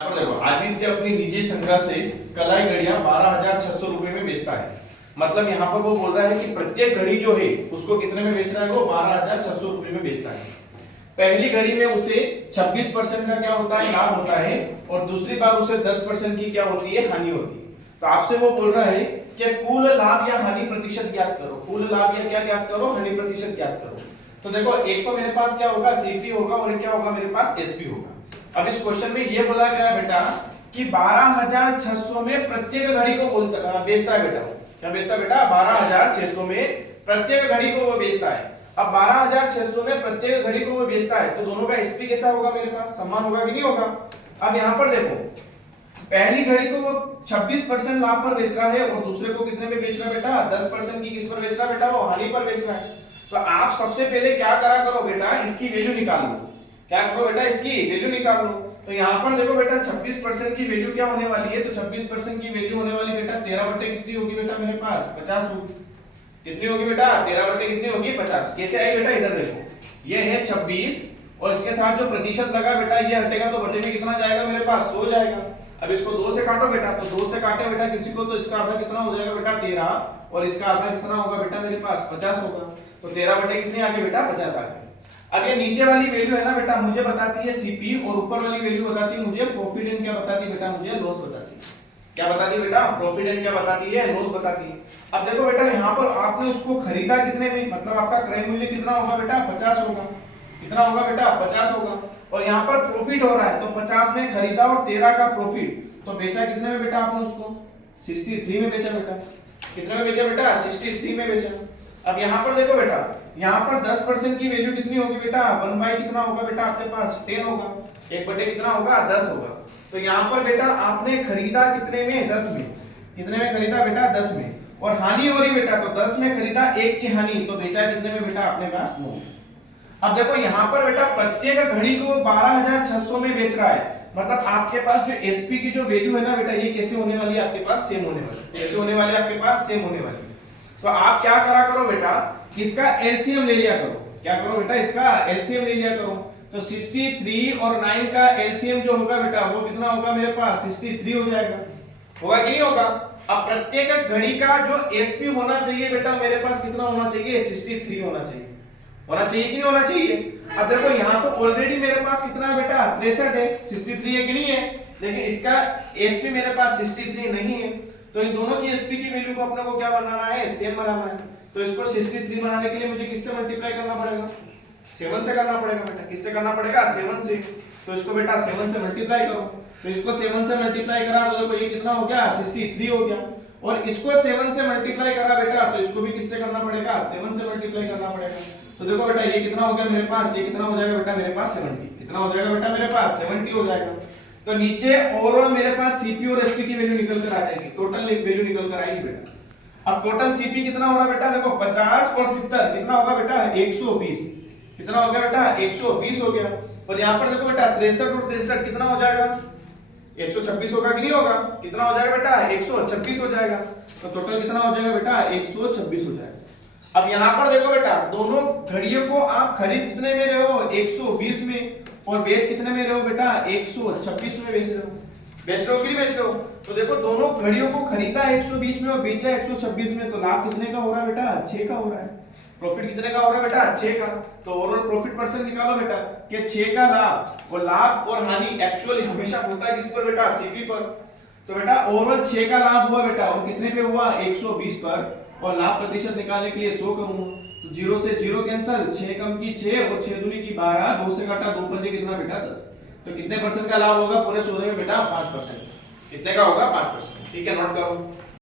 देखो आदित्य अपनी निजी संग्रह से कलाई घड़ियां 12,600 रुपए में बेचता है। मतलब यहाँ पर वो बोल रहा है कि प्रत्येक घड़ी जो है उसको कितने में बेच रहा है, वो 12,600 रुपए में बेचता है। पहली घड़ी में उसे 26% का क्या होता है, लाभ होता है, और दूसरी बार उसे 10% की क्या होती है, हानि होती है। तो आपसे वो बोल रहा है कि कुल लाभ या हानि प्रतिशत ज्ञात करो। कुल लाभ या क्या ज्ञात करो, हानि प्रतिशत ज्ञात करो। तो देखो एक तो मेरे पास क्या होगा, सीपी होगा, और क्या होगा मेरे पास, एसपी होगा। अब इस क्वेश्चन में ये बोला गया है बेटा कि 12,600 में प्रत्येक घड़ी को बेचता है बेटा। क्या बेचता है बेटा, 12,600 में प्रत्येक घड़ी को वो बेचता है। अब 12,600 में प्रत्येक घड़ी को वो बेचता है, तो दोनों का एसपी कैसा होगा, मेरे पास समान होगा कि नहीं होगा। अब यहाँ पर देखो, पहली घड़ी को वो 26% लाभ पर बेच रहा है, और दूसरे को कितने में बेच रहा है बेटा, 10% की किस पर बेच रहा है बेटा, वो हानि पर बेच रहा है। तो आप सबसे पहले क्या करा करो बेटा, इसकी वैल्यू निकाल लो। क्या करो बेटा, इसकी वैल्यू निकाल लो। तो यहाँ पर देखो बेटा 26% की वैल्यू क्या होने वाली है, तो 26% की वैल्यू होने वाली बेटा 13 बटे कितनी होगी बेटा, मेरे पास 50 होगी। कितनी होगी बेटा, 13 बटे कितनी होगी, 50। कैसे आई बेटा, इधर देखो, ये है 26 और इसके साथ जो प्रतिशत लगा बेटा ये हटेगा, तो बटे में कितना जाएगा मेरे पास, 100 जाएगा। अब इसको 2 से काटो बेटा, तो 2 से काटे बेटा किसी को, तो इसका आधा कितना हो जाएगा बेटा 13, और इसका आधा कितना होगा बेटा मेरे पास 50 होगा। तो 13 बटे कितने आ गए बेटा, 50 आ गए। अब ये नीचे वाली वैल्यू है ना बेटा, मुझे बताती है सीपी, और ऊपर वाली वैल्यू बताती है मुझे प्रॉफिट एंड क्या बताती है बेटा, मुझे लॉस बताती है। क्या बताती है बेटा, प्रॉफिट एंड क्या बताती है, लॉस बताती है। अब देखो बेटा यहाँ पर आपने उसको खरीदा कितने में, मतलब आपका क्रय मूल्य कितना होगा बेटा, 50 होगा। कितना होगा बेटा, 50 होगा। और यहाँ पर प्रॉफिट हो रहा है, तो 50 में खरीदा और 13 का प्रॉफिट, तो बेचा कितने में बेटा आपने उसको, 63 में बेचा बेटा। कितने में बेचा बेटा, 63 में बेचा। अब यहाँ पर देखो बेटा, यहाँ पर 10% की वैल्यू कितनी होगी बेटा, 1 बाई कितना होगा बेटा आपके पास, 10 होगा। 1 बटे कितना होगा, 10 होगा। तो यहाँ पर बेटा आपने खरीदा कितने में, 10 में। कितने में खरीदा बेटा, 10 में। और हानि हो रही बेटा, तो 10 में खरीदा, 1 की हानि, तो बेचा कितने में बेटा आपने पास, 9। अब देखो यहाँ पर बेटा प्रत्येक घड़ी को 12,600 में बेच रहा है, मतलब आपके पास जो एसपी की जो वैल्यू है ना बेटा, ये कैसे होने वाली है आपके पास, सेम होने वाली है। कैसे होने वाली है आपके पास, सेम होने वाली है। तो आप क्या करा करो बेटा, इसका एलसीएम ले लिया करो। क्या करो बेटा, इसका एलसीएम ले लिया करो। तो 63 और 9 का एलसीएम जो होगा बेटा, वो कितना होगा मेरे पास, 63 हो जाएगा। होगा कि नहीं होगा। अब प्रत्येक घड़ी का जो एसपी होना चाहिए बेटा, मेरे पास कितना होना चाहिए, 63 होना चाहिए। होना चाहिए कि नहीं होना चाहिए। अब देखो यहाँ तो ऑलरेडी मेरे पास कितना है बेटा, 63 है, 63 है कि नहीं है, लेकिन इसका एसपी मेरे पास 63 नहीं है। तो इन दोनों की एसपी की वैल्यू को अपने को क्या बनाना है, सेम बनाना है। तो इसको 63 बनाने के लिए मुझे किससे मल्टीप्लाई करना पड़ेगा, 7 से करना पड़ेगा बेटा। किससे करना पड़ेगा, 7 से। तो इसको बेटा 7 से मल्टीप्लाई करो। तो इसको 7 से मल्टीप्लाई करा तो देखो ये कितना हो गया, 63 हो गया। और इसको 7 से मल्टीप्लाई करा बेटा, तो इसको भी किससे करना पड़ेगा, 7 से मल्टीप्लाई करना पड़ेगा। तो देखो बेटा ये कितना हो गया मेरे पास, ये कितना हो जाएगा बेटा मेरे पास, 70। कितना हो जाएगा बेटा मेरे पास, 70 हो जाएगा। तो नीचे ओवरऑल मेरे पास सीपी और एसपी की वैल्यू निकल कर आ जाएगी, टोटल वैल्यू निकल कर आएगी बेटा। अब टोटल सीपी कितना हो रहा है बेटा, देखो 50 और 70 कितना होगा बेटा, 120। कितना हो गया बेटा, 120 हो गया। और यहाँ पर देखो बेटा 63 और 63 कितना हो जाएगा, 126 होगा कि नहीं होगा। कितना हो जाएगा बेटा, 126 हो जाएगा। तो टोटल कितना हो जाएगा बेटा, 126 हो जाएगा। अब यहाँ पर देखो बेटा, दोनों घड़ियों को आप खरीद कितने में रहे हो, 120 में, और बेच कितने में रहे हो बेटा, 126 में बेच रहे हो। बेच रहे हो कि नहीं बेच रहे हो। तो देखो दोनों घड़ियों को खरीदा 120 में और बेचा 126 में, तो लाभ कितने का हो रहा है बेटा, 6 का हो रहा है। प्रॉफिट कितने का हो रहा है बेटा, 6 का। तो ओवरऑल प्रॉफिट परसेंट निकालो बेटा, कि 6 का लाभ, और लाभ और हानि एक्चुअली हमेशा होता है किस पर बेटा, सीपी पर। तो बेटा ओवरऑल 6 का लाभ हुआ बेटा, और कितने पे हुआ, 120 पर। और लाभ प्रतिशत निकालने के लिए 100 करूंगा, तो 0 से 0 कैंसिल, 6 कम की 6 और 6 दूनी की 12, 2 से काटा 2 पंजे कितना बेटा, 10। तो कितने परसेंट का लाभ होगा पूरे 100 में बेटा, 5%। कितने का होगा, 5%। ठीक है, नोट करो।